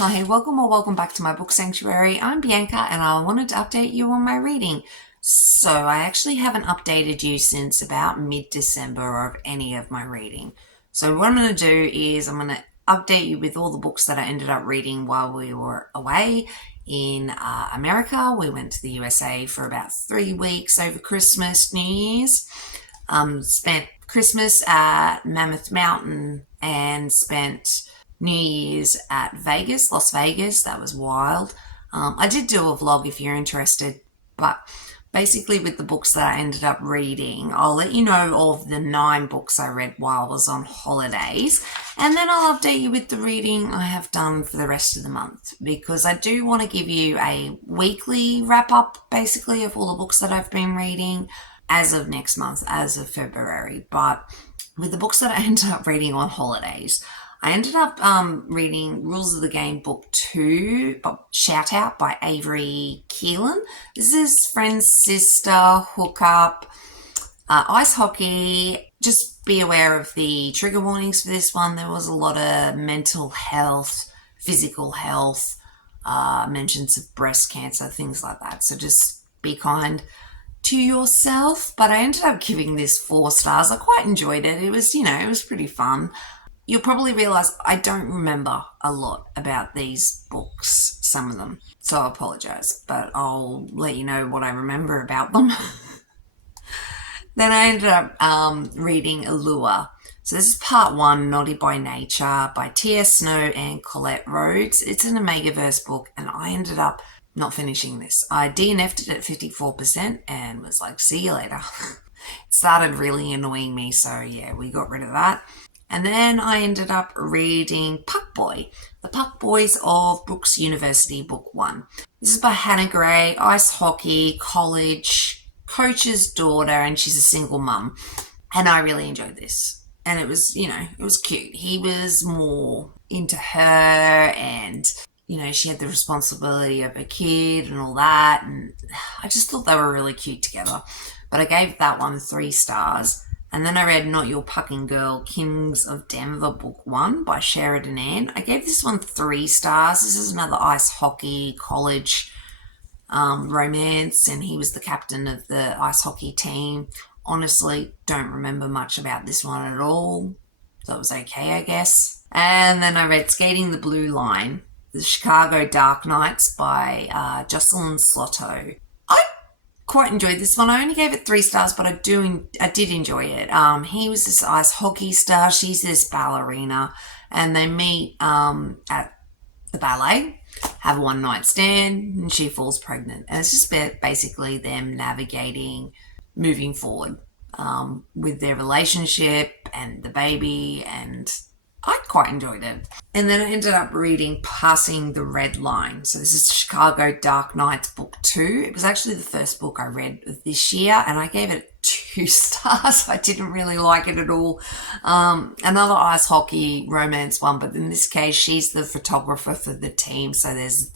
Hi, welcome or welcome back to my book sanctuary. I'm Bianca and I wanted to update you on my reading. So, I actually haven't updated you since about mid December of any of my reading. So, what I'm going to do is I'm going to update you with all the books that I ended up reading while we were away in America. We went to the USA for about 3 weeks over Christmas, New Year's. Spent Christmas at Mammoth Mountain and spent New Year's at Vegas, Las Vegas. That was wild. I did do a vlog if you're interested, but basically with the books that I ended up reading, I'll let you know of the 9 books I read while I was on holidays, and then I'll update you with the reading I have done for the rest of the month, because I do want to give you a weekly wrap up basically of all the books that I've been reading as of next month, as of February. But with the books that I ended up reading on holidays, I ended up reading Rules of the Game Book 2, Shout Out by Avery Keelan. This is Friends, Sister, Hookup, Ice Hockey. Just be aware of the trigger warnings for this one. There was a lot of mental health, physical health, mentions of breast cancer, things like that. So just be kind to yourself. But I ended up giving this 4 stars. I quite enjoyed it. It was, it was pretty fun. You'll probably realise I don't remember a lot about these books, some of them, so I apologise, but I'll let you know what I remember about them. Then I ended up reading Allure. So this is part 1, Naughty by Nature, by T.S. Snow and Colette Rhodes. It's an Omegaverse book, and I ended up not finishing this. I DNF'd it at 54% and was like, see you later. It started really annoying me, so yeah, we got rid of that. And then I ended up reading Puck Boy, The Puck Boys of Brooks University, Book 1. This is by Hannah Gray, ice hockey, college, coach's daughter, and she's a single mum. And I really enjoyed this. And it was, it was cute. He was more into her and, she had the responsibility of a kid and all that. And I just thought they were really cute together. But I gave that one 3 stars. And then I read Not Your Pucking Girl, Kings of Denver, Book 1 by Sheridan Ann. I gave this one 3 stars. This is another ice hockey college romance, and he was the captain of the ice hockey team. Honestly, don't remember much about this one at all, so it was okay, I guess. And then I read Skating the Blue Line, The Chicago Dark Knights by Jocelyn Slotto. I quite enjoyed this one. I only gave it 3 stars, but I did enjoy it. He was this ice hockey star. She's this ballerina, and they meet at the ballet, have a one-night stand, and she falls pregnant. And it's just basically them navigating, moving forward with their relationship and the baby, and I quite enjoyed it. And then I ended up reading Passing the Red Line. So this is Chicago Dark Knights Book 2. It was actually the first book I read of this year, and I gave it 2 stars. I didn't really like it at all. Another ice hockey romance one, but in this case, she's the photographer for the team, so there's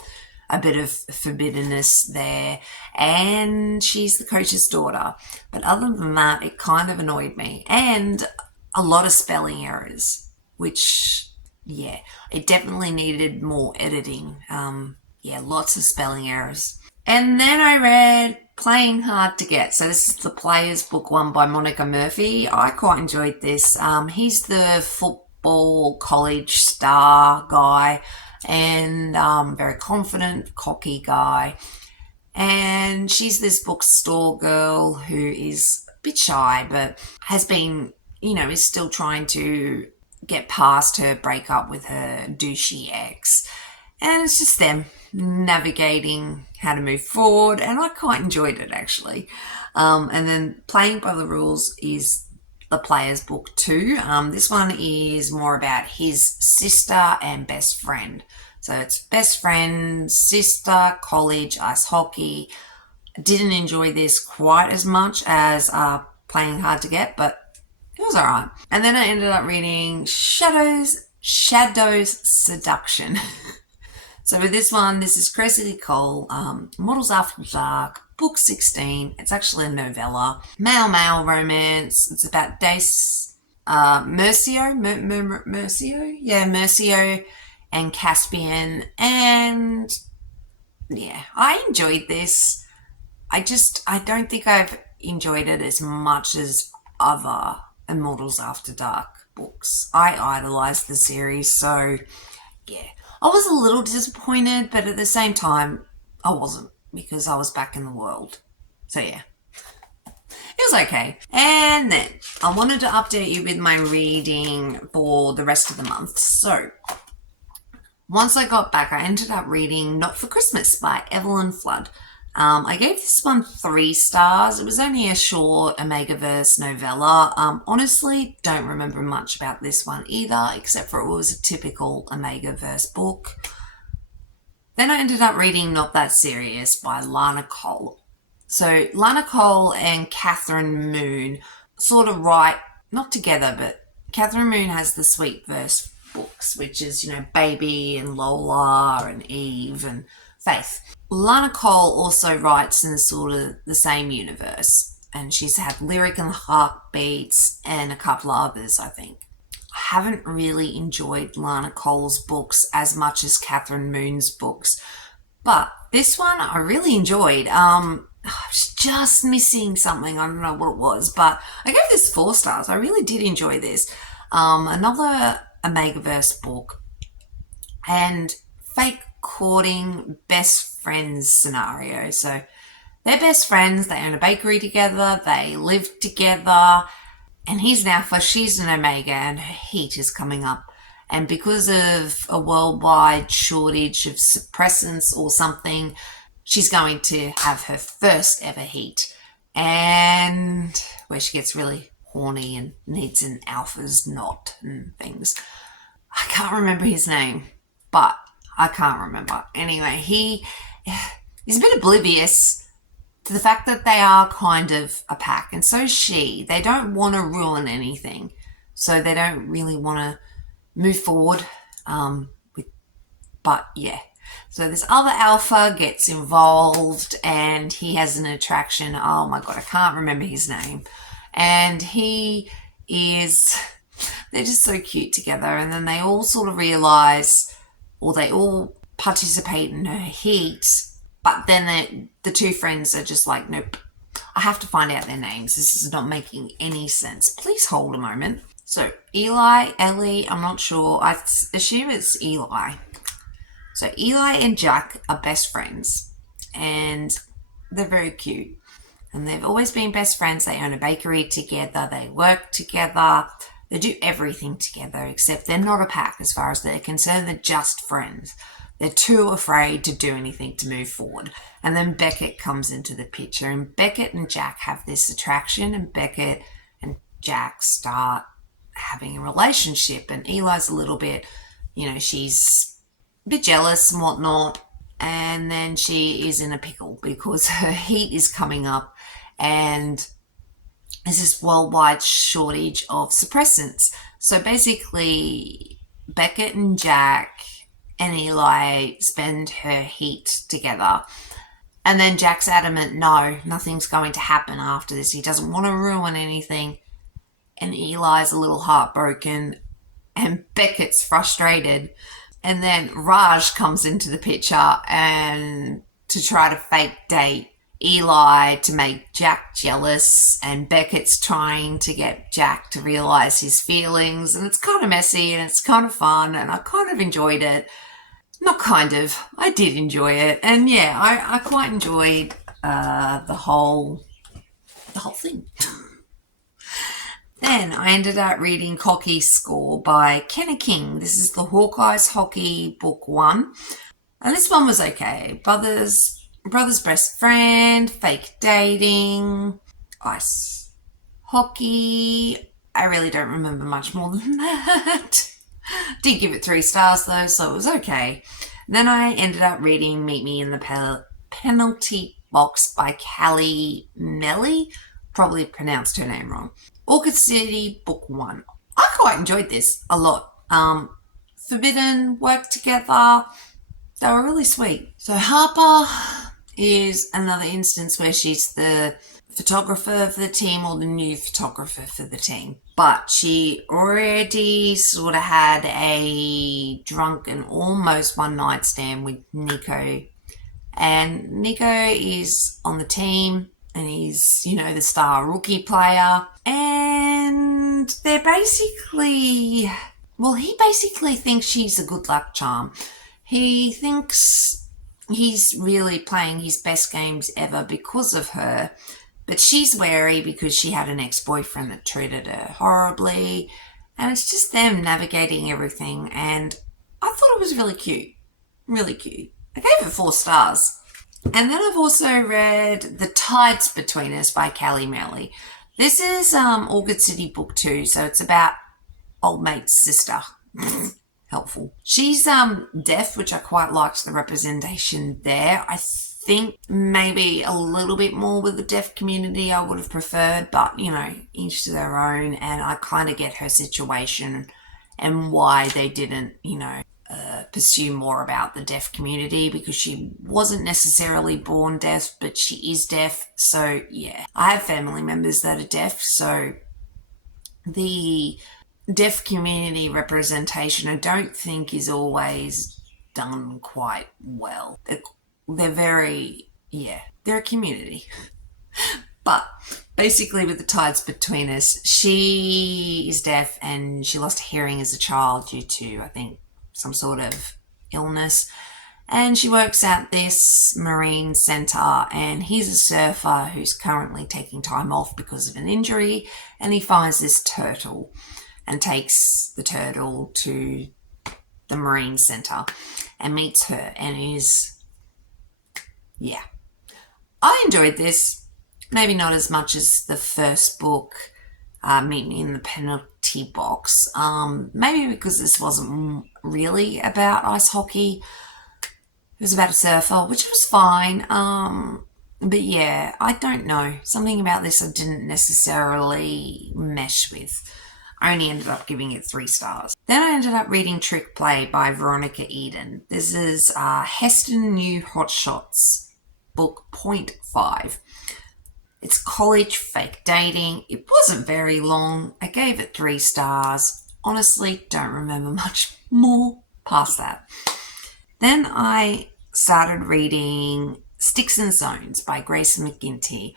a bit of forbiddenness there, and she's the coach's daughter. But other than that, it kind of annoyed me, and a lot of spelling errors, which, yeah, it definitely needed more editing. Lots of spelling errors. And then I read Playing Hard to Get. So this is The Players, Book 1 by Monica Murphy. I quite enjoyed this. He's the football college star guy, and very confident, cocky guy. And she's this bookstore girl who is a bit shy, but has been, is still trying to get past her breakup with her douchey ex. And it's just them navigating how to move forward, and I quite enjoyed it, actually. And then Playing by the Rules is The Players Book 2. This one is more about his sister and best friend. So it's best friend, sister, college, ice hockey. I didn't enjoy this quite as much as Playing Hard to Get, but it was alright. And then I ended up reading Shadows Seduction. So with this one, this is Cressida Cole, Models After Dark, Book 16. It's actually a novella. Male romance. It's about Dace Mercio. Yeah, Mercio and Caspian, and yeah, I enjoyed this. I don't think I've enjoyed it as much as other Immortals After Dark books. I idolized the series, so yeah. I was a little disappointed, but at the same time, I wasn't because I was back in the world. So yeah, it was okay. And then I wanted to update you with my reading for the rest of the month. So once I got back, I ended up reading Not for Christmas by Evelyn Flood. I gave this one 3 stars. It was only a short Omegaverse novella. Honestly, don't remember much about this one either, except for it was a typical Omegaverse book. Then I ended up reading Not That Serious by Lana Cole. So Lana Cole and Catherine Moon sort of write, not together, but Catherine Moon has the Sweet Verse books, which is, Baby and Lola and Eve and Faith. Lana Cole also writes in sort of the same universe, and she's had Lyric and the Heartbeats and a couple of others, I think. I haven't really enjoyed Lana Cole's books as much as Catherine Moon's books, but this one I really enjoyed. I was just missing something. I don't know what it was, but I gave this 4 stars. I really did enjoy this. Another Omegaverse book, and fake courting best friends scenario. So they're best friends, they own a bakery together, they live together, and he's an alpha, she's an omega, and her heat is coming up. And because of a worldwide shortage of suppressants or something, she's going to have her first ever heat, and where she gets really horny and needs an alpha's knot and things. I can't remember his name, but I can't remember. Anyway, he's a bit oblivious to the fact that they are kind of a pack, and so is she. They don't want to ruin anything, so they don't really want to move forward. But yeah. So this other alpha gets involved, and he has an attraction. Oh my god, I can't remember his name. And they're just so cute together, and then they all sort of realize, or they all participate in her heat, but then the 2 friends are just like, nope, I have to find out their names. This is not making any sense. Please hold a moment. So Eli, Ellie, I'm not sure. I assume it's Eli. So Eli and Jack are best friends, and they're very cute. And they've always been best friends. They own a bakery together. They work together. They do everything together, except they're not a pack as far as they're concerned. They're just friends. They're too afraid to do anything to move forward. And then Beckett comes into the picture, and Beckett and Jack have this attraction, and Beckett and Jack start having a relationship, and Eli's a little bit, she's a bit jealous and whatnot, and then she is in a pickle because her heat is coming up, and there's this worldwide shortage of suppressants. So basically, Beckett and Jack and Eli spend her heat together. And then Jack's adamant, no, nothing's going to happen after this. He doesn't want to ruin anything. And Eli's a little heartbroken, and Beckett's frustrated. And then Raj comes into the picture and to try to fake date Eli to make Jack jealous, and Beckett's trying to get Jack to realize his feelings, and it's kind of messy and it's kind of fun, and I kind of enjoyed it. Not kind of, I did enjoy it, and yeah, I quite enjoyed the whole thing. Then I ended up reading Hockey Score by Kenna King. This is the Hawkeyes Hockey Book 1. And this one was okay. Brother's best friend, fake dating, ice hockey. I really don't remember much more than that. Did give it 3 stars though, so it was okay. Then I ended up reading Meet Me in the Penalty Box by Callie Melly. Probably pronounced her name wrong. Orchid City Book 1. I quite enjoyed this a lot. Forbidden worked together. They were really sweet. So Harper is another instance where she's the photographer for the team or the new photographer for the team. But she already sort of had a drunken, almost one night stand with Nico. And Nico is on the team and he's, the star rookie player. And they're basically, he basically thinks she's a good luck charm. He thinks he's really playing his best games ever because of her. But she's wary because she had an ex-boyfriend that treated her horribly. And it's just them navigating everything. And I thought it was really cute. Really cute. I gave it 4 stars. And then I've also read The Tides Between Us by Callie Melly. This is Orchid City Book 2, so it's about old mate's sister. Helpful. She's deaf, which I quite liked the representation there. I think maybe a little bit more with the deaf community I would have preferred, but, each to their own, and I kind of get her situation and why they didn't, pursue more about the deaf community, because she wasn't necessarily born deaf, but she is deaf. So, yeah. I have family members that are deaf, so the deaf community representation I don't think is always done quite well. They're very, they're a community. But basically with The Tides Between Us, she is deaf and she lost hearing as a child due to, I think, some sort of illness. And she works at this marine centre and he's a surfer who's currently taking time off because of an injury, and he finds this turtle and takes the turtle to the marine centre and meets her and I enjoyed this. Maybe not as much as the first book, Meet Me in the Penalty Box. Maybe because this wasn't really about ice hockey. It was about a surfer, which was fine. But yeah, I don't know. Something about this I didn't necessarily mesh with. I only ended up giving it 3 stars. Then I ended up reading Trick Play by Veronica Eden. This is Heston New Hotshots, book 0.5. It's college fake dating. It wasn't very long. I gave it 3 stars. Honestly, don't remember much more past that. Then I started reading Sticks and Stones by Grace McGinty.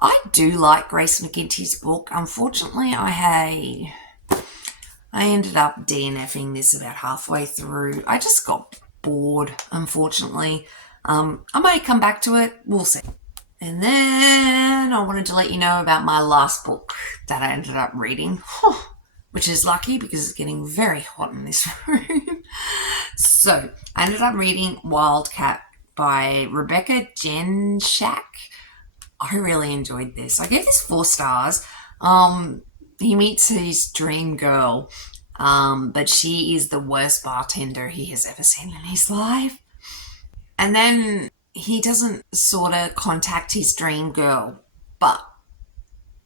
I do like Grace McGinty's book. Unfortunately, I ended up DNFing this about halfway through. I just got bored, unfortunately. I might come back to it. We'll see. And then I wanted to let you know about my last book that I ended up reading, which is lucky because it's getting very hot in this room. So I ended up reading Wildcat by Rebecca Genshak. I really enjoyed this. I gave this 4 stars. He meets his dream girl, but she is the worst bartender he has ever seen in his life. And then he doesn't sort of contact his dream girl, but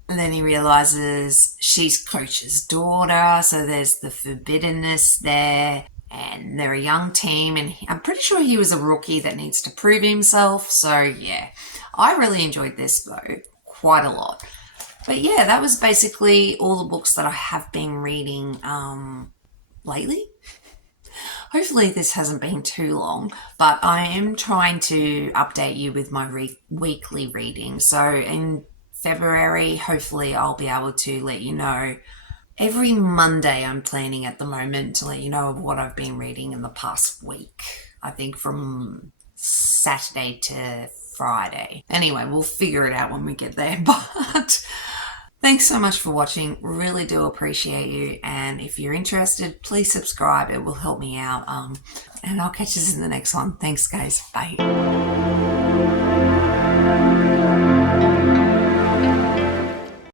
then he realizes she's Coach's daughter, so there's the forbiddenness there, and they're a young team, and I'm pretty sure he was a rookie that needs to prove himself. So yeah, I really enjoyed this though, quite a lot. But yeah, that was basically all the books that I have been reading lately. Hopefully this hasn't been too long, but I am trying to update you with my weekly reading. So in February, hopefully I'll be able to let you know. Every Monday I'm planning at the moment to let you know of what I've been reading in the past week. I think from Saturday to Friday. Anyway, we'll figure it out when we get there, but thanks so much for watching. Really do appreciate you. And if you're interested, please subscribe. It will help me out. And I'll catch you in the next one. Thanks, guys. Bye.